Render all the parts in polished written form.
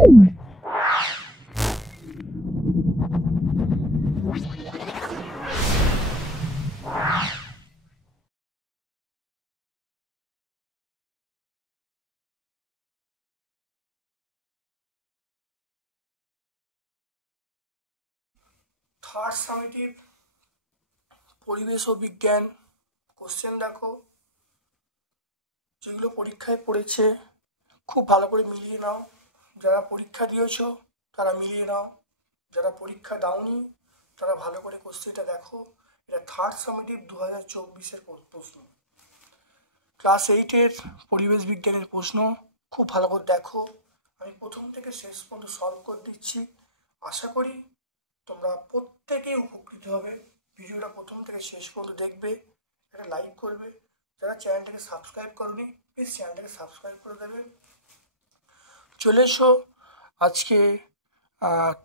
Third summative পরিবেশ ও বিজ্ঞান question দেখো, যেগুলো পরীক্ষায় পড়েছে খুব ভালো করে মিলিয়ে নাও। যারা পরীক্ষা দিয়েছো তারা মিলিয়ে নাও, যারা পরীক্ষা দাওনি তারা ভালো করে কোশ্চেনটা দেখো। এটা থার্ড সামেটিভ 2024-এর প্রশ্ন, ক্লাস 8-এর পরিবেশ বিজ্ঞানের প্রশ্ন। খুব ভালো করে দেখো, আমি প্রথম থেকে শেষ পর্যন্ত সলভ করে দিচ্ছি। আশা করি তোমরা প্রত্যেকেই উপকৃত হবে। ভিডিওটা প্রথম থেকে শেষ পর্যন্ত দেখবে, একটা লাইক করবে। যারা চ্যানেলটাকে সাবস্ক্রাইব করনি প্লিজ চ্যানেলটাকে সাবস্ক্রাইব করে দেবে। চলে এসো আজকে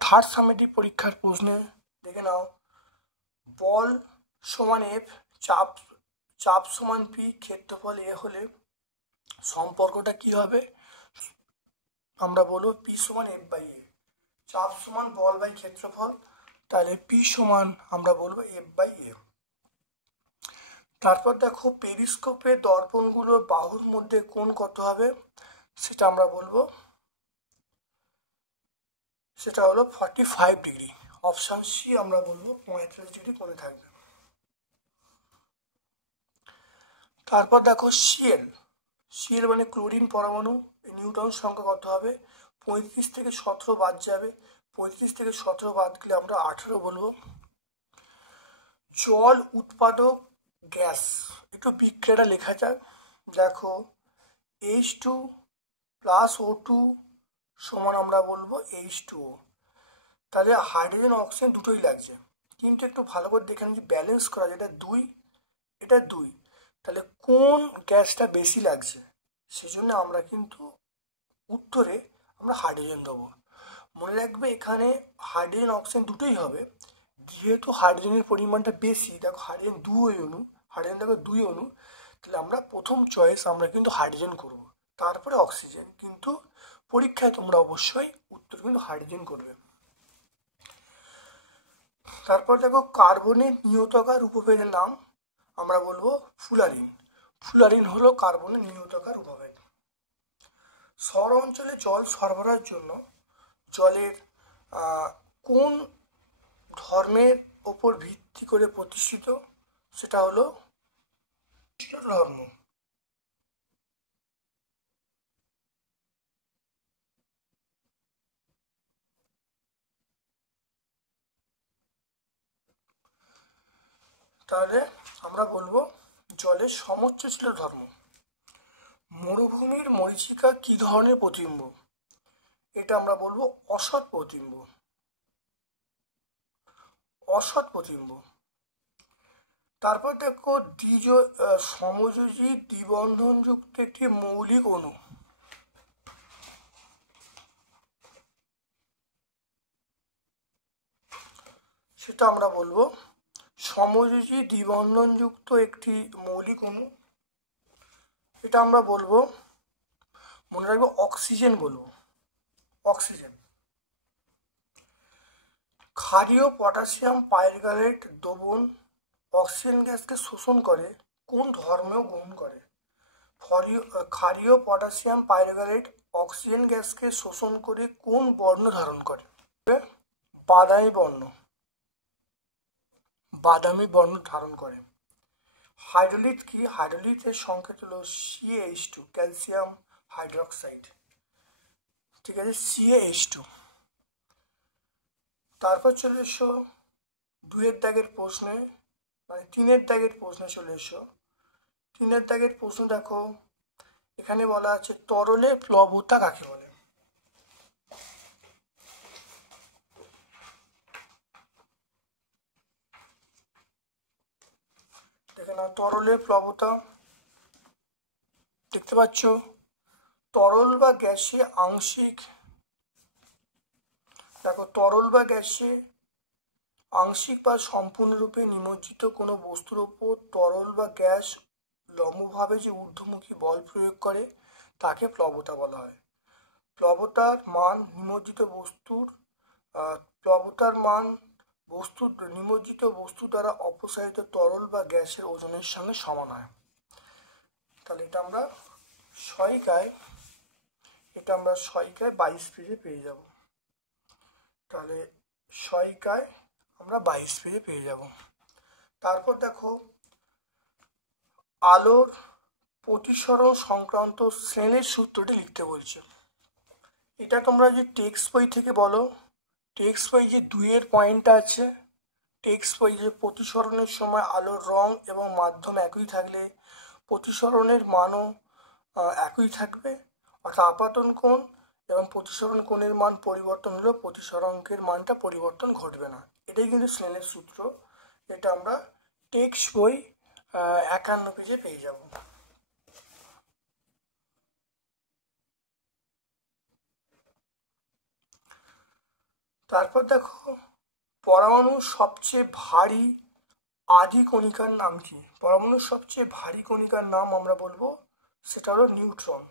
থার্ড সামেটিভ পরীক্ষার প্রশ্নে। দেখে নাও, বল সমান এফ, চাপ সমান পি, ক্ষেত্রফল এ হলে সম্পর্কটা কি হবে? আমরা বলবো পি সমান এফ বাই এ। চাপ সমান বল বাই ক্ষেত্রফল, তাহলে পি সমান আমরা বলবো এফ বাই এ। তারপর দেখো, পেরিস্কোপের দর্পণগুলোর বাহুর মধ্যে কোণ কত হবে? সেটা আমরা বলবো, সেটা হলো 45 ডিগ্রি। অপশান সি আমরা বলবো 45 ডিগ্রি কোণে থাকবে। তারপর দেখো, সিএল মানে ক্লোরিন পরমাণু, নিউটন সংখ্যা কত হবে? 35 থেকে 17 বাদ যাবে, 35 থেকে 17 বাদ গেলে আমরা 18 বলবো। জল উৎপাদক গ্যাস, একটু বিক্রিয়াটা লেখা যাক। দেখো, H2 প্লাস O2 সমান আমরা বলবো H2O। তাহলে হাইড্রোজেন অক্সিজেন দুটোই লাগছে, কিন্তু একটু ভালো করে দেখে নিচ্ছি ব্যালেন্স করা, যেটা 2 এটা 2, তাহলে কোন গ্যাসটা বেশি লাগছে? সেজন্য আমরা কিন্তু উত্তরে আমরা হাইড্রোজেন দেবো। মনে রাখবে এখানে হাইড্রোজেন অক্সিজেন দুটোই হবে, যেহেতু হাইড্রোজেনের পরিমাণটা বেশি। দেখো হাইড্রোজেন 2 অণু, হাইড্রোজেন দেখো 2 অণু, তাহলে আমরা প্রথম চয়েস আমরা কিন্তু হাইড্রোজেন করব, তারপরে অক্সিজেন। কিন্তু পরীক্ষায় তোমরা অবশ্যই উত্তর কিন্তু হাইড্রোজেন করবে। তারপর দেখো, কার্বনের নিয়তকার উপভেদের নাম আমরা বলবো ফুলারিন। ফুলারিন হলো কার্বনের নিয়তকার উপভেদ। শহর অঞ্চলে জল সরবরাহের জন্য জলের কোন ধর্মের ওপর ভিত্তি করে প্রতিষ্ঠিত? সেটা হলো ধর্ম। তাহলে আমরা বলবো জলের সমোচ্চ ছিল ধর্ম। মরুভূমির মরীচিকা কি ধরনের প্রতিবিম্ব? এটা আমরা বলবো অসৎ প্রতিবিম্ব, অসৎ প্রতিবিম্ব। তারপর দেখো, সমযোজী দ্বিবন্ধনযুক্ত একটি মৌলিক অণু, সেটা আমরা বলবো সমযোজী দ্বিবন্ধনযুক্ত একটি মৌলিক অণু। এটা আমরা বলবো, মনে রাখবো অক্সিজেন বলবো, অক্সিজেন। ক্ষারীয় পটাশিয়াম পাইরগালেট দ্রবণ অক্সিজেন গ্যাসকে শোষণ করে, কোন ধর্মেও গ্রহণ করে? ক্ষারীয় পটাশিয়াম পাইরগালেট অক্সিজেন গ্যাসকে শোষণ করে কোন বর্ণ ধারণ করে? বাদামি বর্ণ, বাদামি বর্ণ ধারণ করে। হাইড্রোলিথ কি? হাইড্রোলিথের সংকেত হলো CaH2, ক্যালসিয়াম হাইড্রোক্সাইড। ঠিক আছে, CaH2। তারপর চলে এসো 2-এর দাগের প্রশ্নে, মানে 3-এর দাগের প্রশ্নে চলে এসো। 3-এর দাগের প্রশ্ন দেখো, এখানে বলা আছে তরলে প্লবতা কাকে বলে? দেখে না, তরলে প্লবতা দেখতে পাচ্ছ। তরল বা গ্যাসে আংশিক, দেখো তরল বা গ্যাসে আংশিক বা সম্পূর্ণরূপে নিমজ্জিত কোনো বস্তুর ওপর তরল বা গ্যাস লম্বভাবে যে ঊর্ধ্বমুখী বল প্রয়োগ করে তাকে প্লবতা বলা হয়। প্লবতার মান নিমজ্জিত বস্তুর নিমজ্জিত বস্তু দ্বারা অপসারিত তরল বা গ্যাসের ওজনের সঙ্গে সমান হয়। তাহলে এটা আমরা সহায়িকায় 22 পেজে পেয়ে যাব। তাহলে সহায়িকায় আমরা 22 পেজে পেয়ে যাব। তারপর দেখো আলোর প্রতিসরণ সংক্রান্ত শ্রেণীর সূত্রটি লিখতে বলছে। এটা তোমরা যে টেক্সট বই থেকে বলো, টেক্সট বই যে 2 পয়েন্ট আছে, টেক্সট বই যে প্রতিসরণের সময় আলোর রং এবং মাধ্যম একই থাকলে প্রতিসরণের মানও একই থাকবে, অর্থাৎ আপাতন কোণ এবং প্রতিসরণ কোণের মান পরিবর্তন হলেও প্রতিসরণের মানটা পরিবর্তন ঘটবে না। এটাই কিন্তু স্নেলের সূত্র। এটা আমরা টেক্সট বই 51 পেজে পেয়ে যাব। তারপর দেখো পরমাণুর সবচেয়ে ভারী আধি কণিকার নাম কি? পরমাণুর সবচেয়ে ভারী কণিকার নাম আমরা বলবো সেটা হলো নিউট্রন।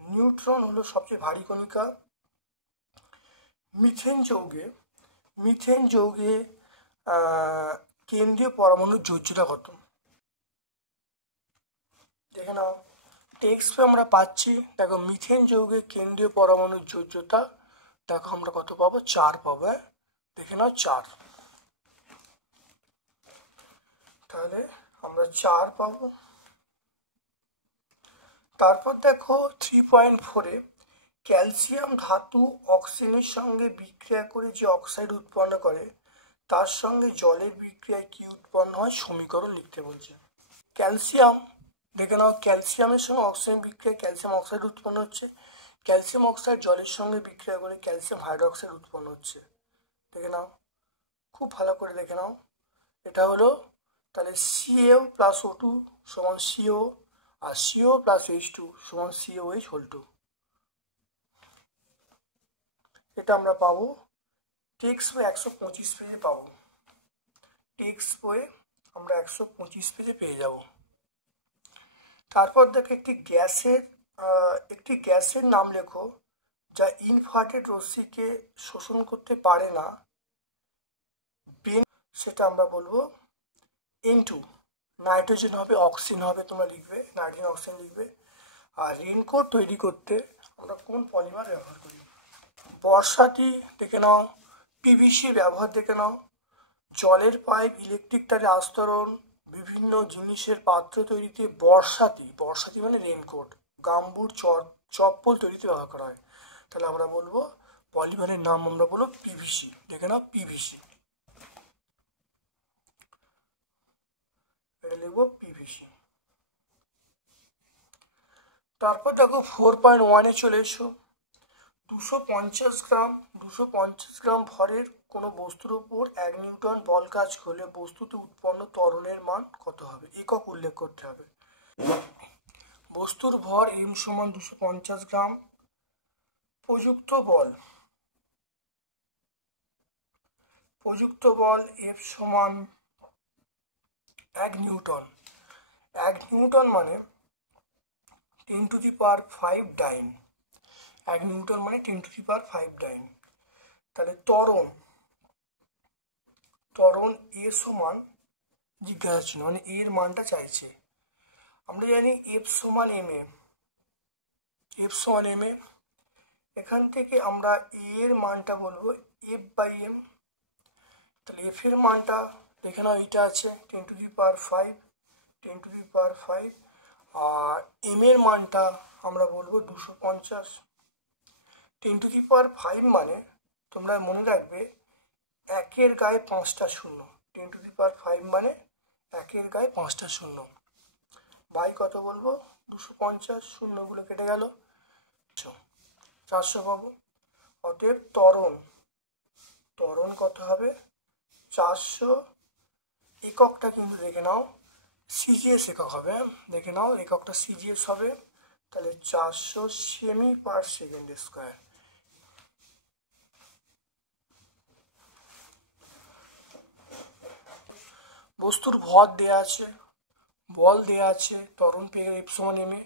নিউট্রন হলো সবচেয়ে ভারী কণিকা। মিথেন যৌগে কেন্দ্রীয় পরমাণুর যোজ্যতা কত? দেখে নাও, টেক্সটে আমরা পাচ্ছি, দেখো মিথেন যৌগে কেন্দ্রীয় পরমাণুর যোজ্যতা দেখো আমরা কত পাবো, 4 পাবো। দেখে নাও 4, তাহলে আমরা 4 পাবো। তারপর দেখো 3.4-এ ক্যালসিয়াম ধাতু অক্সিজেনের সঙ্গে বিক্রিয়া করে যে অক্সাইড উৎপন্ন করে তার সঙ্গে জলের বিক্রিয়ায় কি উৎপন্ন হয় সমীকরণ লিখতে বলছে। ক্যালসিয়াম, দেখে নাও ক্যালসিয়ামের সঙ্গে অক্সিজেন বিক্রিয়ায় ক্যালসিয়াম অক্সাইড উৎপন্ন হচ্ছে, ক্যালসিয়াম অক্সাইড জলের সঙ্গে বিক্রিয়া করে ক্যালসিয়াম হাইড্রোক্সাইড উৎপন্ন হচ্ছে। দেখে নাও, খুব ভালো করে দেখে নাও। এটা হলো তাহলে CaO + O2 সমান CO, আর CO + H2 সমান COH2। এটা আমরা পাবো টেক্সট বই 125 পেজে পাবো। টেক্সট বইয়ে আমরা 125 পেজে পেয়ে যাব। তারপর দেখো একটি গ্যাসের নাম লেখো যা ইনফ্রারেড রশ্মিকে শোষণ করতে পারে না, সেটা আমরা বলবো N2। নাইট্রোজেন হবে, অক্সিজেন হবে, তোমরা লিখবে নাইট্রোজেন অক্সিজেন লিখবে। আর রেনকোট তৈরি করতে আমরা কোন পলিমার ব্যবহার করি? বর্ষাতি দেখে নাও, PVC ব্যবহার দেখে নাও, জলের পাইপ, ইলেকট্রিক তারের আস্তরণ, বিভিন্ন জিনিসের পাত্র তৈরিতে বর্ষাতি মানে রেনকোট, গাম্বুট, চপ্পল তৈরিতে ব্যবহার করা হয়। তাহলে আমরা বলবো পলিমারের নাম আমরা বলবো PVC। দেখে নাও PVC, এটা লিখবো PVC। তারপর দেখো 4.1-এ চলে এসো। 250 গ্রাম ভরের কোনো বস্তুর উপর 1 নিউটন বল কাজ করলে বস্তুতে উৎপন্ন ত্বরণের মান কত হবে? একক উল্লেখ করতে হবে। বস্তুর ভর m সমান 250 গ্রাম, প্রযুক্ত বল F সমান 1 নিউটন। 1 নিউটন মানে 10⁵ ডাইন। 1 নিউটন মানে 10⁵ ডাইন। তাহলে ত্বরণ A সমান জিজ্ঞাসা ছিল, মানে এর মানটা চাইছে। আমরা জানি F সমান ma। এখান থেকে আমরা এর মানটা বলবো F/m। তাহলে F এর মানটা দেখে নাও, এটা আছে 10⁵, আর m এর মানটা আমরা বলবো 250। 10⁵ মানে তোমরা মনে রাখবে 1-এর গায়ে 5টা শূন্য। 10⁵ মানে 1-এর গায়ে 5টা শূন্য। বাই কত বলবো? 250, শূন্যগুলো কেটে গেল, 400 পাবো। অতএব ত্বরণ কত হবে? 400। এককটা কিন্তু দেখে নাও CGS একক হবে। দেখে নাও এককটা CGS হবে। তাহলে 400 সেমি/সেকেন্ড²। বস্তুর ভর দেয়া আছে, বল দেয়া আছে, ত্বরণ পেয়ে গেলে F সমান ma।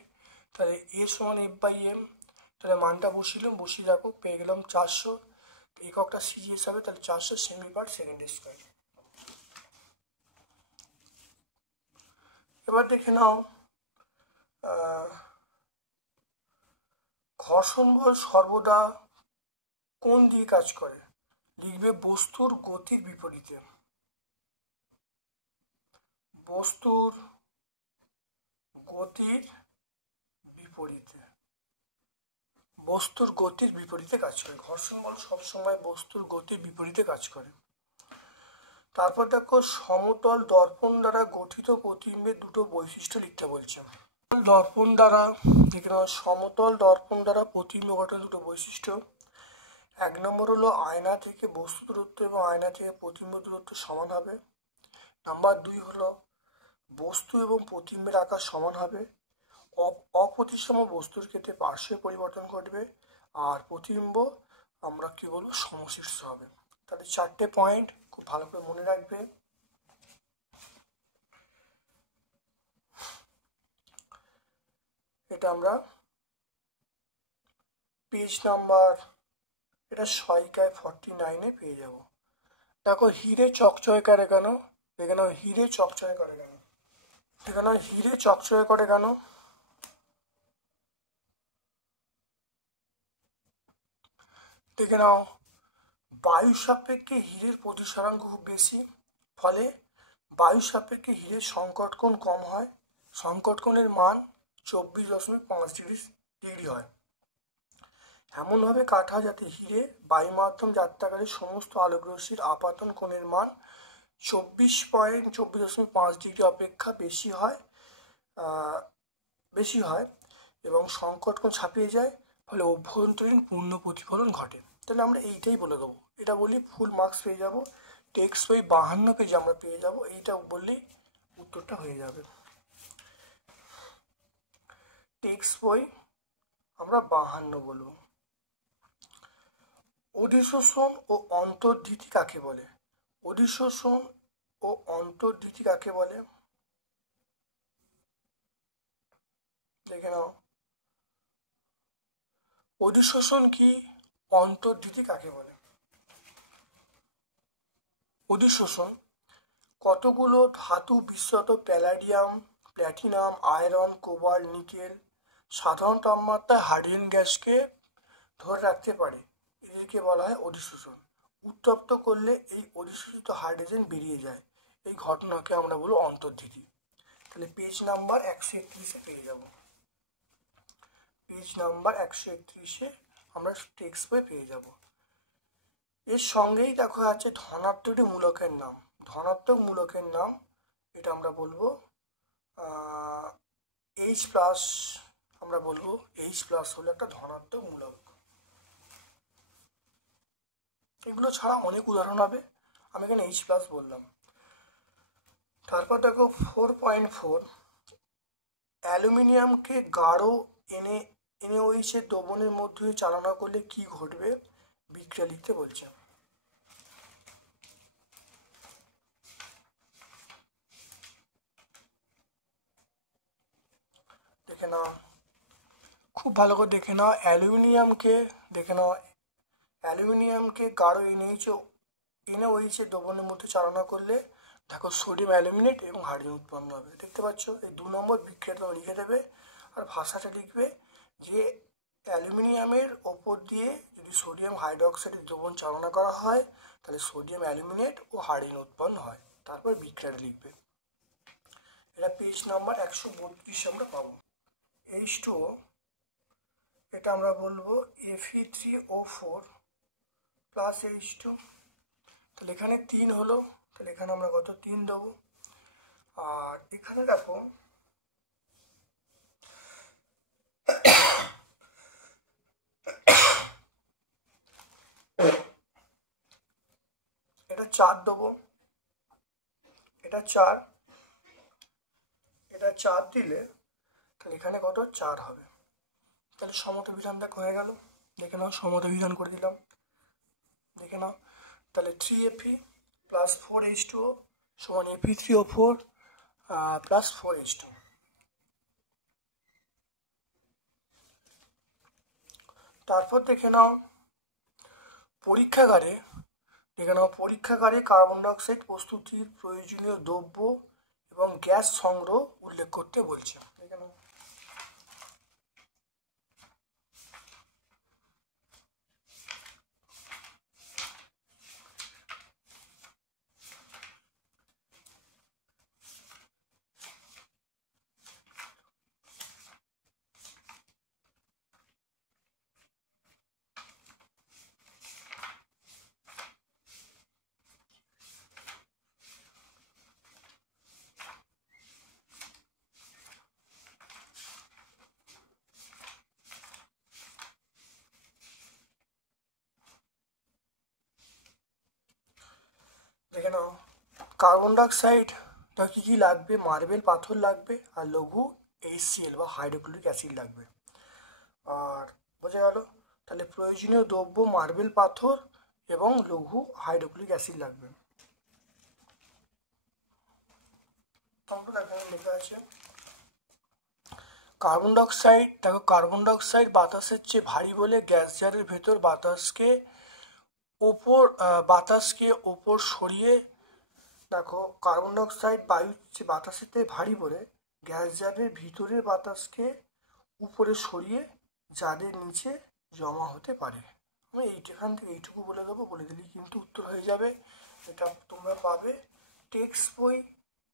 তাহলে A সমান F/m। তাহলে মানটা বসিয়ে রাখো, পেয়ে গেলাম 400। এককটা সিজি হিসাবে, তাহলে 400 সেমি পার সেকেন্ড স্কোয়ার। এবার দেখে নাও ঘর্ষণ বল সর্বদা কোন দিকে কাজ করে? লিখবে বস্তুর গতির বিপরীতে। বস্তুর গতির বিপরীতে। বস্তুর গতির বিপরীতে কাজ করে। ঘর্ষণ বল সবসময় বস্তুর গতির বিপরীতে কাজ করে। তারপর দেখো সমতল দর্পণ দ্বারা গঠিত প্রতিবিম্বের দুটো বৈশিষ্ট্য লিখতে বলছে। দর্পণ দ্বারা দেখে নাও, সমতল দর্পণ দ্বারা প্রতিবিম্ব গঠনের দুটো বৈশিষ্ট্য। 1 নম্বর হলো আয়না থেকে বস্তু দূরত্ব এবং আয়না থেকে প্রতিবিম্ব দূরত্ব সমান হবে। নাম্বার 2 হলো বস্তু এবং প্রতিবিম্বের আকার সমান হবে। অপ্রতিসম বস্তুর ক্ষেত্রে পার্শ্বের পরিবর্তন ঘটবে, আর প্রতিবিম্ব আমরা কি বলবো সমশীর্ষ হবে। তাহলে 4টে পয়েন্ট খুব ভালো করে মনে রাখবে। এটা আমরা পেজ নাম্বার এটা 49 পেয়ে যাব। দেখো হিরে চকচকে করে কেন? এখানে হিরে চকচকে করে কেন? এখানে হিরে চকচকে করে কেন? দেখে নাও, বায়ু সাপেক্ষে হিরের প্রতিসরাঙ্ক খুব বেশি, ফলে বায়ু সাপেক্ষে হিরের সংকট কোণ কম হয়। সংকট কোণের মান 24.5 ডিগ্রি হয়। এমনভাবে কাটা যাতে হিরে বায়ু মাধ্যম যাত্রাকালে সমস্ত আলোকরশ্মির আপাতন কোণের মান 24.5 ডিগ্রি অপেক্ষা বেশি হয় এবং সংকট কোণ ছাপিয়ে যায়, ফলে অভ্যন্তরীণ পূর্ণ প্রতিফলন ঘটে। তাহলে আমরা এইটাই বলে দেবো, এটা বলি ফুল মার্কস পেয়ে যাব। টেক্সট বই 52 পেজ আমরা পেয়ে যাব, এইটা বললেই উত্তরটা হয়ে যাবে। টেক্সট বই আমরা 52 বলবো। অধিশোষণ ও অন্তর্ধিতি কাকে বলে? অধিশোষণ ও অন্তর্ধিতি কাকে বলে? দেখে নাও, অধিশোষণ কি, অন্তর্ধিতি কাকে বলে? অধিশোষণ কতগুলো ধাতু বিশেষত palladium, platinum, iron, cobalt, nickel সাধারণ তাপমাত্রায় হাইড্রোজেন গ্যাসকে ধরে রাখতে পারে, এদেরকে বলা হয় অধিশোষণ। উত্তপ্ত করলে এই অধিশোষিত হাইড্রোজেন বেরিয়ে যায়, এই ঘটনাকে আমরা বলবো অন্তর্ধিতি। তাহলে পেজ নাম্বার 131 পেয়ে যাব। পেজ নাম্বার 131 আমরা টেক্সট বই পেয়ে যাব। এর সঙ্গেই দেখো আছে ধনাত্মক মূলকের নাম। ধনাত্মক মূলকের নাম এটা আমরা বলবো H+, আমরা বলবো H+ হলো একটা ধনাত্মক মূলক। এগুলো ছাড়া অনেক উদাহরণ হবে, আমি এখানে H+ বললাম। তারপর দেখো 4.4 অ্যালুমিনিয়ামকে গাঢ় NaOH দ্রবণের মধ্য দিয়ে চালনা করলে কি ঘটবে? বিক্রিয়া লিখতে বলছে। দেখে নাও, খুব ভালো করে দেখে নাও, অ্যালুমিনিয়ামকে গাঢ় NaOH দ্রবণের মধ্যে চালনা করলে দেখো সোডিয়াম অ্যালুমিনেট এবং হাইড্রোজেন উৎপন্ন হবে। দেখতে পাচ্ছ, এই 2 নম্বর বিক্রিয়াটা লিখে দেবে, আর ভাষাটা লিখবে যে অ্যালুমিনিয়ামের ওপর দিয়ে যদি সোডিয়াম হাইড্রোক্সাইডের দ্রবণ চালনা করা হয়, তাহলে সোডিয়াম অ্যালুমিনেট ও হাইড্রোজেন উৎপন্ন হয়। তারপর বিক্রিয়াটা লিখবে। এটা পেজ নাম্বার 132 আমরা পাবো। H2O এটা আমরা বলবো Fe3O4 প্লাস H2। তাহলে এখানে 3 হলো, তাহলে এখানে আমরা কত 3 দেবো। আর এখানে দেখো এটা 4 দেবো, এটা 4 দিলে তাহলে এখানে কত 4 হবে। তাহলে সমতা বিধানটা হয়ে গেল। দেখে নাও, সমতা বিধান করে দিলাম। দেখে নাও, তাহলে 3Fe প্লাস 4H2O সমান Fe3O4 প্লাস 4H2। তারপর দেখে নাও পরীক্ষাগারে কার্বন ডাইঅক্সাইড প্রস্তুতির প্রয়োজনীয় দ্রব্য এবং গ্যাস সংগ্রহ উল্লেখ করতে বলছে। দেখে নাও দেখে নাও কার্বন ডাইঅক্সাইড কী কী লাগবে, মার্বেল পাথর লাগবে আর লঘু HCl বা হাইড্রোক্লোরিক অ্যাসিড লাগবে। আর বোঝা গেল, তাহলে প্রয়োজনীয় দ্রব্য মার্বেল পাথর এবং লঘু হাইড্রোক্লোরিক অ্যাসিড লাগবে। লেখা আছে কার্বন ডাইঅক্সাইড, দেখো কার্বন ডাইঅক্সাইড বাতাসের চেয়ে ভারী বলে গ্যাস জারের ভেতর বাতাসকে ওপর সরিয়ে, দেখো কার্বন ডাইঅক্সাইড বায়ুর চেয়ে বাতাসের থেকে ভারী বলে গ্যাস জারের ভিতরের বাতাসকে উপরে সরিয়ে জারের নিচে জমা হতে পারে। আমি এখান থেকে এইটুকু বলে দেবো, বলে দিলেই কিন্তু উত্তর হয়ে যাবে। এটা তোমরা পাবে টেক্সট বই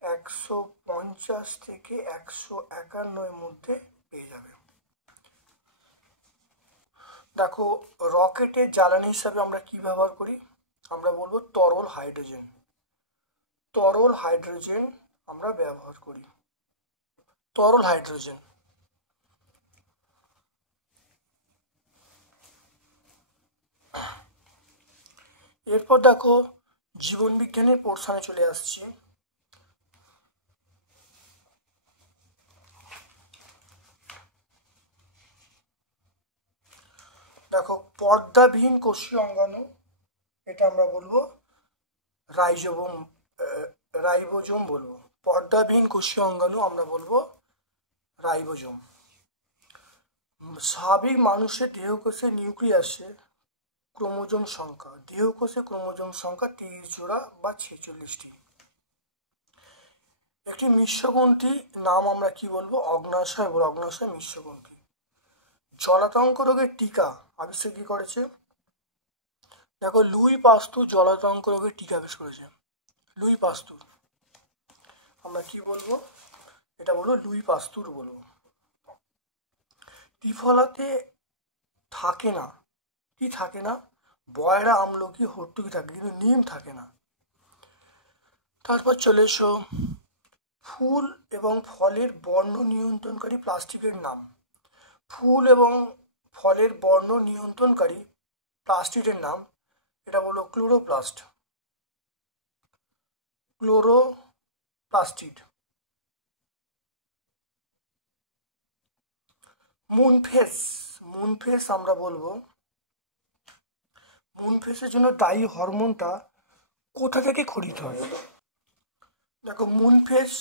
150 থেকে 151 মধ্যে পেয়ে যাবে। দেখো রকেটের জ্বালানি হিসাবে আমরা কি ব্যবহার করি, আমরা বলবো তরল হাইড্রোজেন আমরা ব্যবহার করি, তরল হাইড্রোজেন। এরপর দেখো জীবন বিজ্ঞানের পোর্শনে চলে আসছি। দেখো পর্দাবিহীন কোষীয় অঙ্গাণু, এটা আমরা বলবো রাইবোজোম বলবো। পর্দাবিহীন কোষীয় অঙ্গাণু আমরা বলবো রাইবোজোম। স্বাভাবিক মানুষের দেহকোষে নিউক্লিয়াসে ক্রোমোজোম সংখ্যা, দেহকোষে ক্রোমোজোম সংখ্যা 30 জোড়া বা 46টি। একটি মিশ্রগ্রন্থি নাম আমরা কি বলবো, অগ্ন্যাশয় বলবো, অগ্ন্যাশয় মিশ্রগ্রন্থি। জলাতঙ্ক রোগের টিকা আবিষ্কার কি করেছে, দেখো লুই পাস্তুর জলাতঙ্ক রোগের টিকা আবিষ্কার করেছে। লুই পাস্তুর, আমরা কি বলবো, এটা বলবো লুই পাস্তুর বলবো। ত্রিফলাতে থাকে না, কি থাকে না, বয়রা, আমলকি, হর্তুকি থাকে, কিন্তু নিম থাকে না। তারপর চলে এসো ফুল এবং ফলের বর্ণ নিয়ন্ত্রণকারী প্লাস্টিকের নাম। ফুল এবং ফলের বর্ণ নিয়ন্ত্রণকারী প্লাস্টিকের নাম, এটা বলো ক্লোরোপ্লাস্ট। মুনফেস আমরা বলবো, মুনফেসের জন্য দায়ী হরমোনটা কোথা থেকে খরিত হয়, দেখো মুনফেস,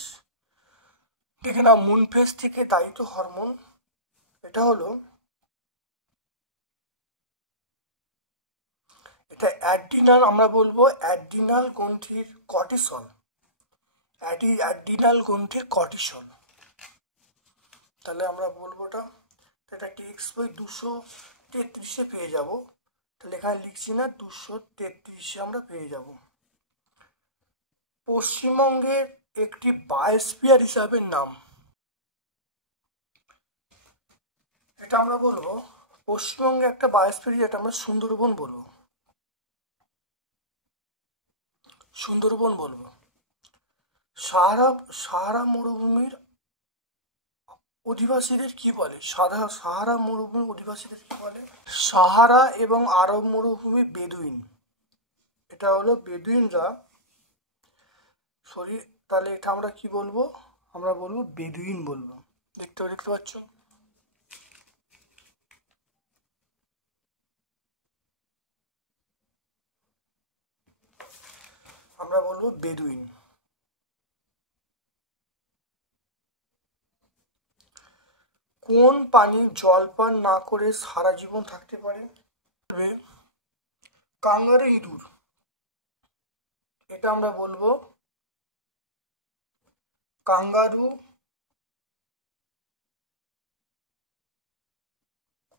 দেখে না মুনফেস থেকে দায়িত হরমোন, এটা হলো, এটা অ্যাড্রিনাল, আমরা বলবো অ্যাড্রিনাল গ্রন্থির কর্টিসল, অ্যাড্রিনাল গ্রন্থির কর্টিসল। তাহলে আমরা বলবো এটা টেক্সট বই 233-এ পেয়ে যাব। তাহলে এখানে লিখছি না, 233-এ আমরা পেয়ে যাব। পশ্চিমবঙ্গের একটি বায়োস্ফিয়ার হিসাবে নাম, এটা আমরা বলবো পশ্চিমবঙ্গে একটা বায়োস্ফিয়ার, যেটা আমরা সুন্দরবন বলবো, সুন্দরবন বলবো। সাহারা মরুভূমির অধিবাসীদের কি বলে, সাহারা মরুভূমির অধিবাসীদের কি বলে, সাহারা এবং আরব মরুভূমি বেদুইন, এটা হলো বেদুইনরা। তাহলে এটা আমরা কি বলবো, আমরা বলবো বেদুইন বলবো। দেখতে পাচ্ছ, আমরা বলবো বেদুইন। কোন প্রাণী জল পান না করে সারা জীবন থাকতে পারে? কাঙ্গারু ইঁদুর। এটা আমরা বলবো কাঙ্গারু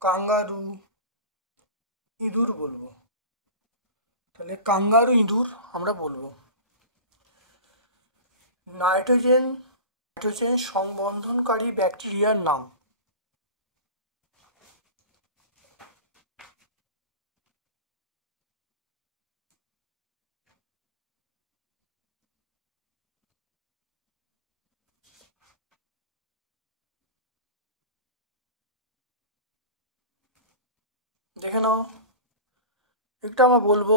কাঙ্গারু ইঁদুর বলবো। তাহলে কাঙ্গারু ইঁদুর আমরা বলবো। নাইট্রোজেন সংবন্ধনকারী ব্যাকটেরিয়ার নাম? দেখে নাও, একটা আমরা বলবো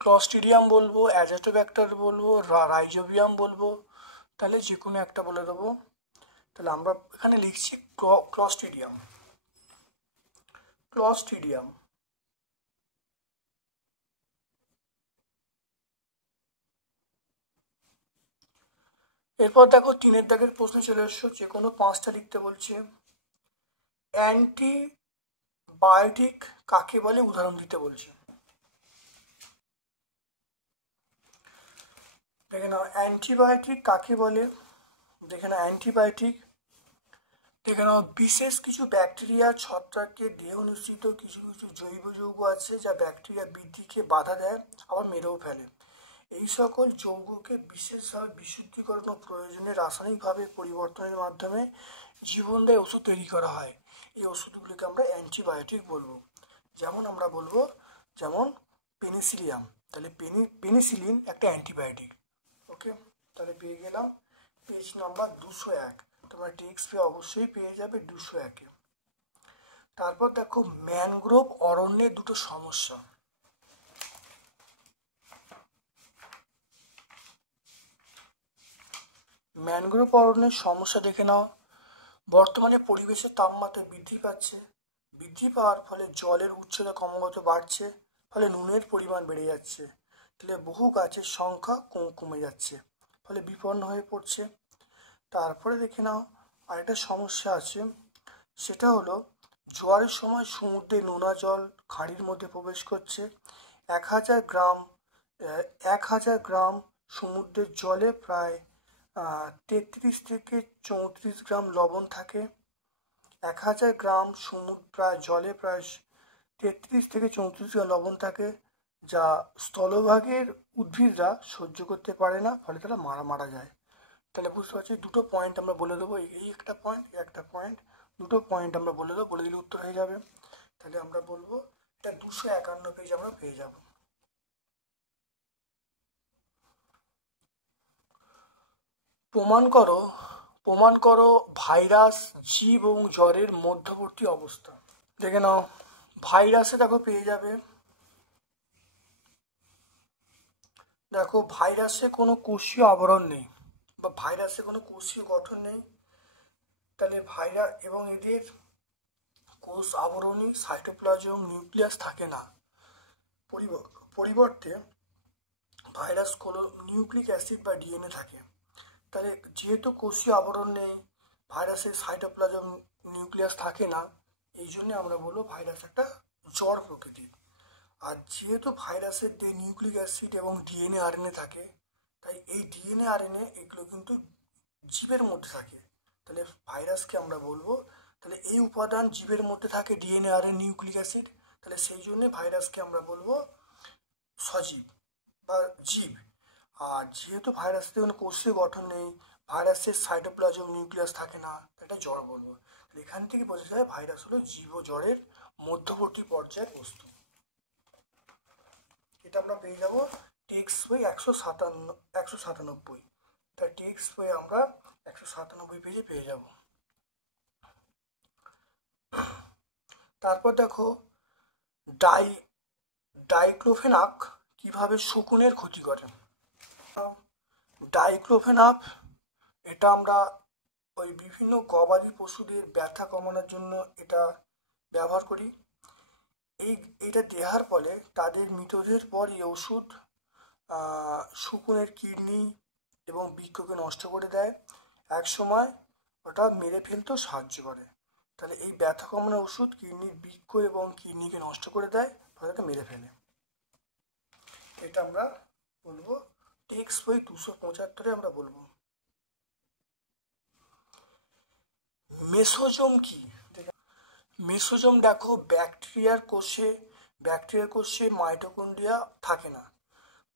ক্লস্ট্রিডিয়াম বলবো, অ্যাজোটোব্যাক্টার বলবো, রাইজোবিয়াম বলবো। তাহলে যে কোনো একটা বলে দেবো। তাহলে আমরা এখানে লিখছি ক্লস্ট্রিডিয়াম। এরপর দেখো 3 দাগের প্রশ্ন চলে এসছো, যে কোনো 5টা লিখতে বলছে। অ্যান্টিবায়োটিক কাকে বলে উদাহরণ দিতে বলছে। দেখে নাও অ্যান্টিবায়োটিক কাকে বলে। দেখে নাও অ্যান্টিবায়োটিক, দেখে নাও বিশেষ কিছু ব্যাকটেরিয়া ছত্রাকের দেহ নিঃসৃত কিছু কিছু জৈব যৌগ আছে যা ব্যাকটেরিয়া বৃদ্ধিকে বাধা দেয়, আবার মেরেও ফেলে। এই সকল যৌগকে বিশেষভাবে বিশুদ্ধিকরণ ও প্রয়োজনে রাসায়নিকভাবে পরিবর্তনের মাধ্যমে জীবনদায়ী ওষুধ তৈরি করা হয়। এই ওষুধগুলিকে আমরা অ্যান্টিবায়োটিক বলবো। যেমন আমরা বলবো যেমন পেনিসিলিয়াম। তাহলে পেনিসিলিন একটা অ্যান্টিবায়োটিক। ওকে, তাহলে পেয়ে গেলাম পেজ নাম্বার 201। তোমরা টেক্সট পেয়ে অবশ্যই পেয়ে যাবে 201-এ। তারপর দেখো ম্যানগ্রোভ অরণ্যের দুটো সমস্যা। ম্যানগ্রোভ অরণ্যের সমস্যা দেখে নাও। বর্তমানে পরিবেশের তাপমাত্রা বৃদ্ধি পাচ্ছে। বৃদ্ধি পাওয়ার ফলে জলের উচ্চতা ক্রমাগত বাড়ছে, ফলে নুনের পরিমাণ বেড়ে যাচ্ছে। তাহলে বহু গাছের সংখ্যা কমে যাচ্ছে, ফলে বিপন্ন হয়ে পড়ছে। তারপরে দেখে নাও আরেকটা সমস্যা আছে, সেটা হলো জোয়ারের সময় সমুদ্রে নোনা জল খাঁড়ির মধ্যে প্রবেশ করছে। 1000 গ্রাম সমুদ্রের জলে প্রায় 33 থেকে 34 গ্রাম লবণ থাকে। 1000 গ্রাম জলে প্রায় 33 থেকে 34 গ্রাম লবণ থাকে, যা স্থলভাগের উদ্ভিদরা সহ্য করতে পারে না, ফলে তারা মারা যায়। তাহলে বুঝতে পারছি, দুটো পয়েন্ট আমরা বলে দেবো, এই একটা পয়েন্ট, দুটো পয়েন্ট আমরা বলে দেবো, বলে দিলে উত্তর হয়ে যাবে। তাহলে আমরা বলবো এটা 251 পেজ আমরা পেয়ে যাব। প্রমাণ করো ভাইরাস, জীব এবং জ্বরের মধ্যবর্তী অবস্থা। দেখে নাও ভাইরাসে দেখো পেয়ে যাবে, দেখো ভাইরাসে কোনো কোষীয় আবরণ নেই বা ভাইরাসে কোনো কোষীয় গঠন নেই। তাহলে ভাইরাস এবং এদের কোষ আবরণী সাইটোপ্লাজম নিউক্লিয়াস থাকে না। পরিবর্তে ভাইরাস কোনো নিউক্লিক অ্যাসিড বা ডিএনএ থাকে। তাহলে যেহেতু কোষীয় আবরণ নেই, ভাইরাসের সাইটোপ্লাজম নিউক্লিয়াস থাকে না, এই জন্য আমরা বলবো ভাইরাস একটা জড় প্রকৃতির। আর যেহেতু ভাইরাসের নিউক্লিক অ্যাসিড এবং ডিএনএ আরএনএ থাকে, তাই এই ডিএনএ আরএনএ এগুলো কিন্তু জীবের মধ্যে থাকে। তাহলে ভাইরাসকে আমরা বলবো, তাহলে এই উপাদান জীবের মধ্যে থাকে ডিএনএ আরএনএ নিউক্লিক অ্যাসিড, তাহলে সেই জন্য ভাইরাসকে আমরা বলবো সজীব বা জীব। আর যেহেতু ভাইরাসের কোনো কোষীয় গঠন নেই, ভাইরাসের সাইটোপ্লাজম নিউক্লিয়াস থাকে না, এটা জড় বলবো। তাহলে এখান থেকে বোঝা যায় ভাইরাস হলো জীব ও জড়ের মধ্যবর্তী পর্যায়ের বস্তু। এটা আমরা পেয়ে যাবো টেক্সট বই 197। তাই টেক্সট বই আমরা 197 পেজে পেয়ে যাব। তারপর দেখো ডাইক্লোফেনাক কিভাবে শকুনের ক্ষতি করে। ডাইক্লোফেনাক এটা আমরা ওই বিভিন্ন গবাদি পশুদের ব্যথা কমানোর জন্য এটা ব্যবহার করি। এইটা দেওয়ার ফলে তাদের মৃতদের পর এই ওষুধ শকুনের কিডনি এবং বৃক্ককে নষ্ট করে দেয়। এক সময় ওটা মেরে ফেলতেও সাহায্য করে। তাহলে এই ব্যথা কমানোর ওষুধ কিডনির বৃক্ক এবং কিডনিকে নষ্ট করে দেয়, তাদেরকে মেরে ফেলে। এটা আমরা বলবো টেক্সট বই 275 আমরা বলবো। মেসোজোম কি? মেসোজোম দেখো ব্যাকটেরিয়ার কোষে মাইটোকন্ড্রিয়া থাকে না,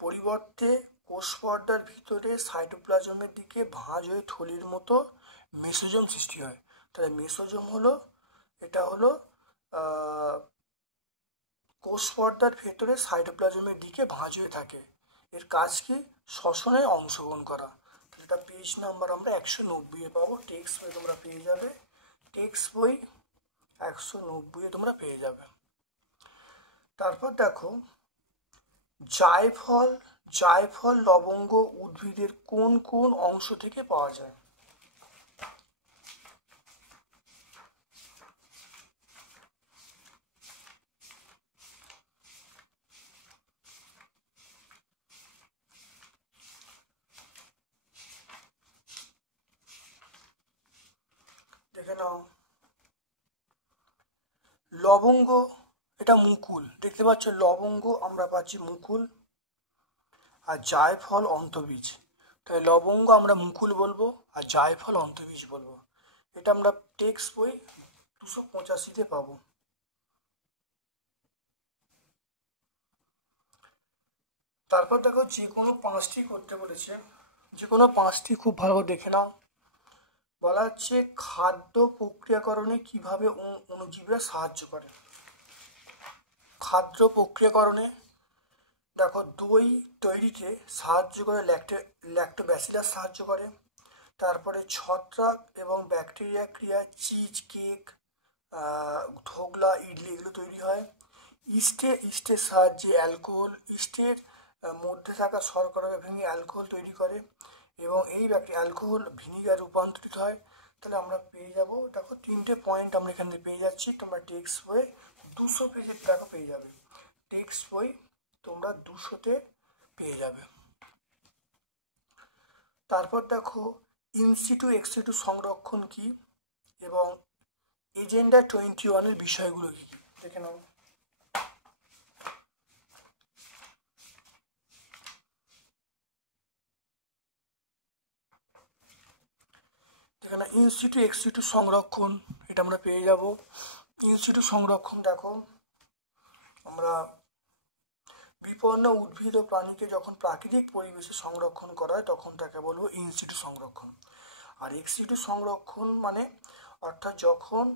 পরিবর্তে কোষ পর্দার ভিতরে সাইটোপ্লাজমের দিকে ভাঁজ হয়ে থলির মতো মেসোজোম সৃষ্টি হয়। তাহলে মেসোজোম হলো কোষ পর্দার ভেতরে সাইটোপ্লাজমের দিকে ভাঁজ হয়ে থাকে। এর কাজ কি? শ্বসনে অংশগ্রহণ করা। তাহলে এটা পেজ নাম্বার আমরা 190 পাবো। টেক্সট বই তোমরা পেয়ে যাবে, টেক্সট বই 190 তোমরা পেয়ে যাবে। তারপর দেখো জায়ফল লবঙ্গ উদ্ভিদের কোন কোন অংশ থেকে পাওয়া যায়? দেখে নাও, লবঙ্গ এটা মুকুল, দেখতে পাচ্ছ লবঙ্গ আমরা পাচ্ছি মুকুল, আর জায়ফল অন্তবীজ। তাই লবঙ্গ আমরা মুকুল বলবো আর জায়ফল অন্তবীজ বলবো। এটা আমরা টেক্সট বই 285 পাবো। তারপর দেখো যে কোনো 5টি করতে বলেছে, যে কোনো 5টি খুব ভালো দেখে নাও। বলা হচ্ছে খাদ্য প্রক্রিয়াকরণে কিভাবে অণুজীবরা সাহায্য করে। খাদ্য প্রক্রিয়াকরণে দেখো দই তৈরিতে সাহায্য করে ল্যাক্টোব্যাসিলাস সাহায্য করে। তারপরে ছত্রাক এবং ব্যাকটেরিয়া ক্রিয়া চিজ, কেক, ধোকলা, ইডলি এগুলো তৈরি হয়। ইস্টের সাহায্যে ইস্টের মধ্যে থাকা শর্করাকে ভেঙে অ্যালকোহল তৈরি করে এবং এই অ্যালকোহল ভিনিগার রূপান্তরিত হয়। তাহলে আমরা পেয়ে যাব, দেখো 3টে পয়েন্ট আমরা এখান থেকে পেয়ে যাচ্ছি। তোমরা টেক্সট বই 200 পেজের দেখো পেয়ে যাবে, টেক্সট বই তোমরা 200তে পেয়ে যাবে। তারপর দেখো ইনসিটু এক্সিটু সংরক্ষণ কি এবং এজেন্ডা 21-এর বিষয়গুলো কি কি দেখে নাও। এখানে ইনসিটু এক্সিটু সংরক্ষণ এটা আমরা পেয়ে যাব। ইনসিটু সংরক্ষণ দেখো আমরা বিপন্ন উদ্ভিদ ও প্রাণীকে যখন প্রাকৃতিক পরিবেশে সংরক্ষণ করা হয় তখন তাকে বলবো ইনসিটু সংরক্ষণ। আর এক্সিটু সংরক্ষণ মানে অর্থাৎ যখন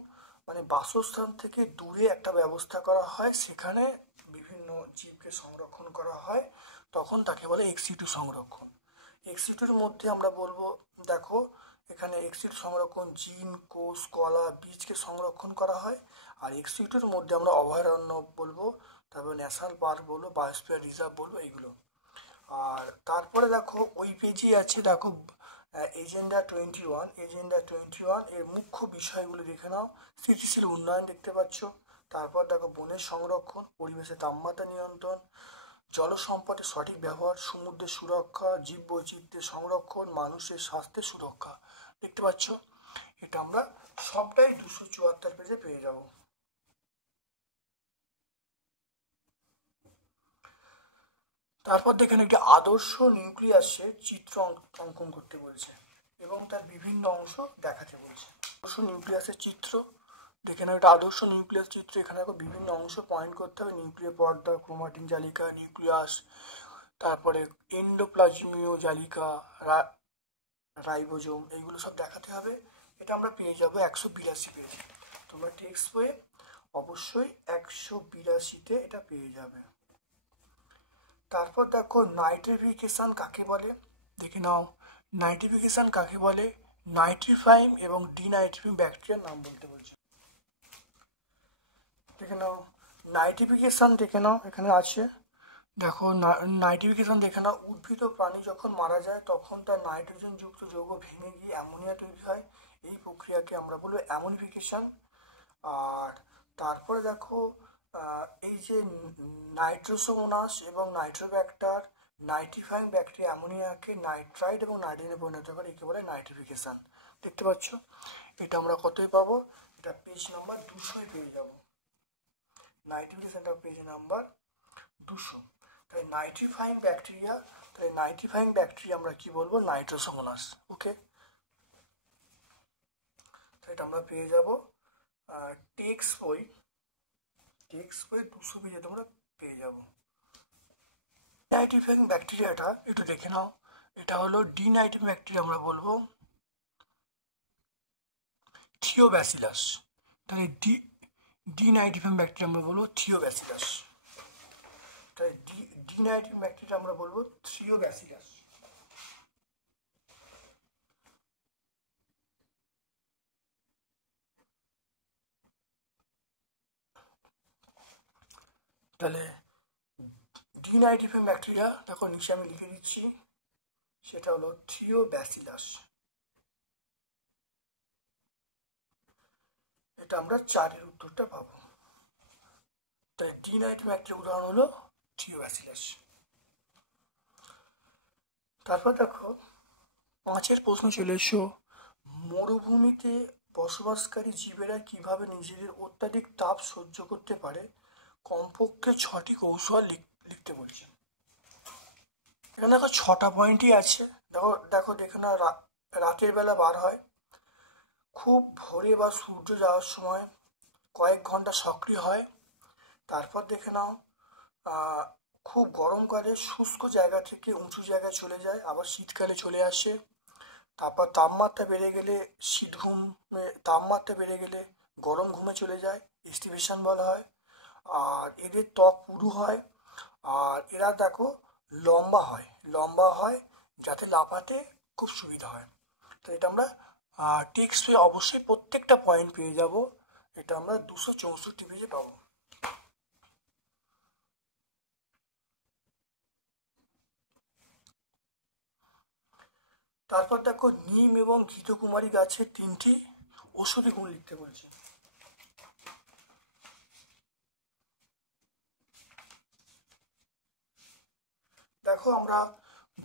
মানে বাসস্থান থেকে দূরে একটা ব্যবস্থা করা হয়, সেখানে বিভিন্ন জীবকে সংরক্ষণ করা হয়, তখন তাকে বলে এক্সিটু সংরক্ষণ। এক্সিটুর মধ্যে আমরা বলবো দেখো এখানে এক্সিটু সংরক্ষণ জিন, কোষ, কলা, বীজকে সংরক্ষণ করা হয়। আর এক্সিটুর মধ্যে আমরা অভয়ারণ্য বলবো, তারপর ন্যাশনাল পার্ক বলবো, বায়োস্ফিয়ার রিজার্ভ বলবো এইগুলো। আর তারপরে দেখো ওই পেজে আছে দেখো এজেন্ডা 21 এর মুখ্য বিষয়গুলো দেখে নাও। স্থিতিশীল উন্নয়ন দেখতে পাচ্ছ। তারপর দেখো বনের সংরক্ষণ, পরিবেশের তাপমাত্রা নিয়ন্ত্রণ, জল সম্পদের সঠিক ব্যবহার, সমুদ্রের সুরক্ষা, জীববৈচিত্র্যের সংরক্ষণ, মানুষের স্বাস্থ্যের সুরক্ষা দেখতে পাচ্ছ। এটা আমরা সবটাই 274 পেজে পেয়ে যাব। তারপর দেখেন একটি আদর্শ নিউক্লিয়াসের চিত্র অঙ্কন করতে বলছে এবং তার বিভিন্ন অংশ দেখাতে বলছে। আদর্শ নিউক্লিয়াসের চিত্র দেখে নাও, এটা আদর্শ নিউক্লিয়াস চিত্র। এখানে বিভিন্ন অংশ পয়েন্ট করতে হবে, নিউক্লিয় পর্দা, ক্রোমাটিন জালিকা, নিউক্লিয়াস, তারপরে এন্ডোপ্লাজমীয় জালিকা, রাইবোজোম, এইগুলো সব দেখাতে হবে। এটা আমরা পেয়ে যাবো 182 পেজ। তোমরা টেক্সট বইয়ে অবশ্যই 182তে এটা পেয়ে যাবে। তারপর দেখো নাইট্রিফিকেশন কাকে বলে দেখে নাও। নাইট্রিফিকেশন কাকে বলে? নাইট্রিফাইং এবং ডিনাইট্রিফাইং ব্যাকটেরিয়ার নাম বলতে বলছে। দেখে নাও নাইট্রিফিকেশন দেখে নাও, এখানে আছে দেখো নাইট্রিফিকেশন দেখে নাও। উদ্ভিদ ও প্রাণী যখন মারা যায় তখন তার নাইট্রোজেন যুক্ত যৌগ ভেঙে গিয়ে অ্যামোনিয়া তৈরি হয়, এই প্রক্রিয়াকে আমরা বলবো অ্যামোনিফিকেশন। আর তারপরে দেখো এই যে নাইট্রোসোমোনাস এবং নাইট্রোব্যাক্টার নাইট্রিফাইং ব্যাকটেরিয়া অ্যামোনিয়াকে নাইট্রাইট এবং নাইট্রোজেনে পরিণত করে, একে বলে নাইট্রিফিকেশন। দেখতে পাচ্ছ, এটা আমরা কতই পাবো, এটা পেজ নাম্বার 200 পেয়ে যাব, নাইট্রিফিকেশন পেজ নাম্বার 200। তাই নাইট্রিফাইং ব্যাকটেরিয়া, তাই নাইট্রিফাইং ব্যাকটেরিয়া আমরা কি বলবো, নাইট্রোসোমোনাস। ওকে, এটা আমরা পেয়ে যাব টেক্সট বই 200 পেজে তোমরা পেয়ে যাব। নাইট্রিফাইং ব্যাকটেরিয়াটা একটু দেখে নাও, এটা হলো ডিনাইট্রিফাইং ব্যাকটেরিয়া আমরা বলবো থিওব্যাসিলাস। তাহলে ডিনাইট্রিফাইং ব্যাকটেরিয়া আমরা বলবো থিওব্যাসিলাস, তাই ডিনাইট্রিফাইং ব্যাকটেরিয়া আমরা বলবো থিওব্যাসিলাস। তাহলে ডিনাইট্রিফাইং ব্যাকটেরিয়া দেখো নিচে আমি লিখে দিচ্ছি, সেটা হলো থিওব্যাসিলাস। এটা আমরা 4-এর উত্তরটা পাবো। তাই ডিনাইট্রিফাইং ব্যাকটেরিয়ার উদাহরণ হলো থিওব্যাসিলাস। তারপর দেখো 5-এর প্রশ্ন চলে এসো, মরুভূমিতে বসবাসকারী জীবেরা কিভাবে নিজেদের অত্যাধিক তাপ সহ্য করতে পারে, কমপক্ষে 6টি কৌশল লিখতে বলছে। এখানে দেখো 6টা পয়েন্টই আছে। দেখে না, রাতের বেলা বার হয়, খুব ভোরে বা সূর্য যাওয়ার সময় কয়েক ঘন্টা সক্রিয় হয়। তারপর দেখে নাও খুব গরমকালে শুষ্ক জায়গা থেকে উঁচু জায়গায় চলে যায়, আবার শীতকালে চলে আসে। তারপর তাপমাত্রা বেড়ে গেলে তাপমাত্রা বেড়ে গেলে গরম ঘুমে চলে যায়, এস্টিভেশন বলা হয়। আর এদের ত্বক পুরু হয়, আর এরা দেখো লম্বা হয় যাতে লাফাতে খুব সুবিধা হয়। তো এটা আমরা টেক্সট পেয়ে অবশ্যই প্রত্যেকটা পয়েন্ট পেয়ে যাব। এটা আমরা 264 পেজে পাবো। তারপর দেখো নিম এবং ঘৃতকুমারী গাছের 3টি ঔষধি গুণ লিখতে বলছে। দেখো আমরা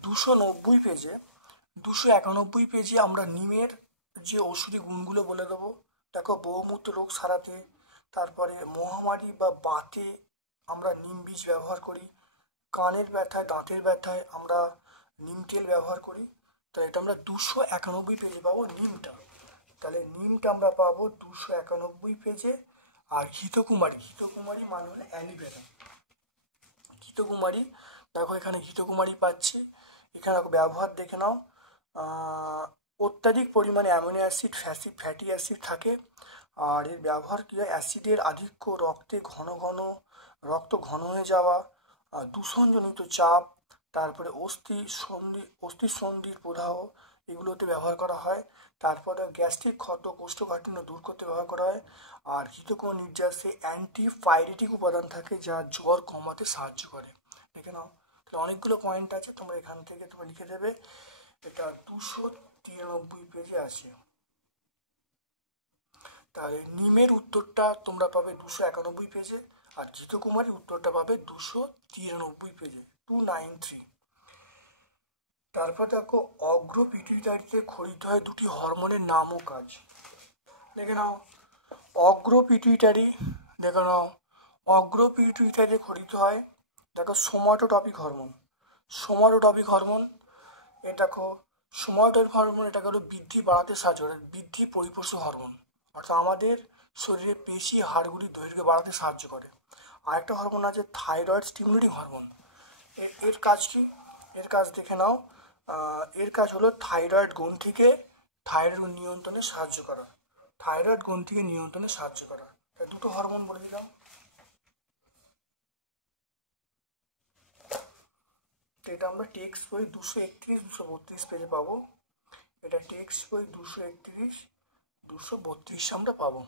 291 পেজে আমরা নিমের যে ঔষধি গুণগুলো বলে দেবো। দেখো বহুমূত্র রোগ সারাতে, তারপরে মহামারী বা বাতে আমরা নিম বীজ ব্যবহার করি, কানের ব্যথায় দাঁতের ব্যথায় আমরা নিম তেল ব্যবহার করি। তাহলে এটা আমরা 291 পেজে পাবো নিমটা। তাহলে নিমটা আমরা পাবো 291 পেজে। আর ঘৃতকুমারী মানে হলো অ্যালোভেরা। ঘৃতকুমারী দেখো এখানে ঘৃতকুমারী পাচ্ছে, এখানে ব্যবহার দেখে নাও। অত্যাধিক পরিমাণে অ্যামিনো অ্যাসিড, ফ্যাটি অ্যাসিড থাকে। আর এর ব্যবহার কী হয়, অ্যাসিডের আধিক্য, রক্ত ঘন হয়ে যাওয়া, দূষণজনিত চাপ, তারপরে অস্থি সন্ধির প্রদাহ, এগুলোতে ব্যবহার করা হয়। তারপরে গ্যাস্ট্রিক ক্ষত, কোষ্ঠকাঠিন্য দূর করতে ব্যবহার করা হয়। আর ঘৃতকুমারী নির্যাসে অ্যান্টিপাইরেটিক উপাদান থাকে যা জ্বর কমাতে সাহায্য করে। দেখে নাও, তাহলে অনেকগুলো পয়েন্ট আছে, তোমরা এখান থেকে তোমরা লিখে দেবে। এটা 293 পেজে আছে। তাহলে নিমের উত্তরটা তোমরা পাবে 291 পেজে, আর ঘৃতকুমারীর উত্তরটা পাবে 293 পেজে, 293। তারপর দেখো অগ্রপিটুইটারিতে খরিত হয় 2টি হরমোনের নাম ও কাজ। দেখে নাও অগ্রপিটুইটারি, খরিত হয়, দেখো সোমাটোটপিক হরমোন। এ দেখো সোমাটোটপিক হরমোন, এটাকে হলো বৃদ্ধি বাড়াতে সাহায্য করে, বৃদ্ধি পরিপোষক হরমোন, অর্থাৎ আমাদের শরীরে পেশি হাড়গুলির দৈর্ঘ্য বাড়াতে সাহায্য করে। আরেকটা হরমোন আছে থাইরয়েড স্টিমুলেটিং হরমোন। এর কাজ কি? এর কাজ দেখে নাও, এর কাজ হলো থাইরয়েড গ্রন্থিকে নিয়ন্ত্রণে সাহায্য করা। দুটো হরমোন বলে দিলাম। এটা আমরা টেক্সট বই 231-232 পেজে পাবো। এটা টেক্সট বই 231-232 আমরা পাবো।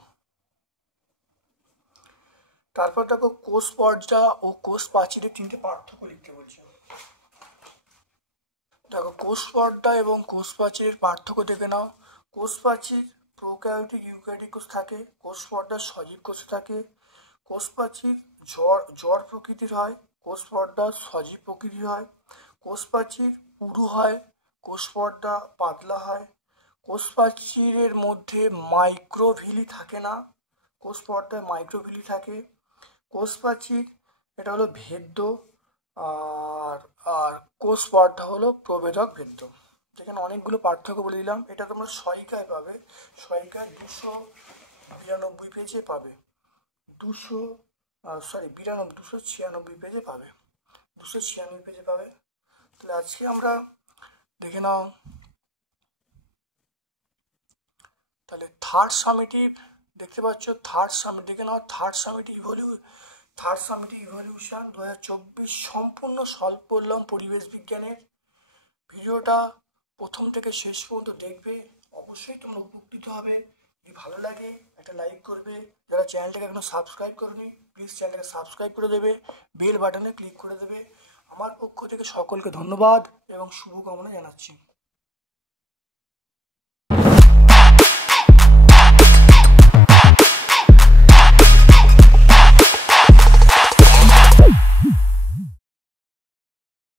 তারপর দেখো কোষ পর্দা ও কোষ প্রাচীরের 3টে পার্থক্য লিখতে বলছে। দেখো কোষ পর্দা এবং কোষ প্রাচীরের পার্থক্য দেখে নাও। কোষ প্রাচীর প্রোক্যারিওটিক ইউক্যারিওটিক কোষ থাকে, কোষ পর্দা সজীব কোষে থাকে। কোষ প্রাচীর জ্বর প্রকৃতির হয়, কোষ পর্দা সজীব প্রকৃতির হয়। কোষ প্রাচীর পুরু হয়, কোষ পর্দা পাতলা হয়। কোষ প্রাচীরের মধ্যে মাইক্রোভিলি থাকে না, কোষ পর্দায় মাইক্রোভিলি থাকে। কোষ প্রাচীর এটা হলো ভেদ্য, আর আর কোষ পর্দা হলো প্রবেদক ভেদ্য। যেখানে অনেকগুলো পার্থক্য বলে দিলাম। এটা তোমরা সহায়িকায় পাবে, সহায়িকায় 292 পেজে পাবে, 296 পেজে পাবে, 296 পেজে পাবে। তাহলে আজকে আমরা দেখে নাও তাহলে থার্ড সামেটিভ দেখতে পাচ্ছ, থার্ড সামেটিভ দেখে নাও। থার্ড সামেটিভ ইভলিউশন 2024 সম্পূর্ণ সলভ করলাম পরিবেশ বিজ্ঞানের। ভিডিওটা প্রথম থেকে শেষ পর্যন্ত দেখবে, অবশ্যই তোমরা উপকৃত হবে। যদি ভালো লাগে একটা লাইক করবে, যারা চ্যানেলটাকে এখনো সাবস্ক্রাইব করোনি প্লিজ চ্যানেলটাকে সাবস্ক্রাইব করে দেবে, বেল বাটনে ক্লিক করে দেবে। আমার পক্ষ থেকে সকলকে ধন্যবাদ এবং শুভকামনা জানাচ্ছি।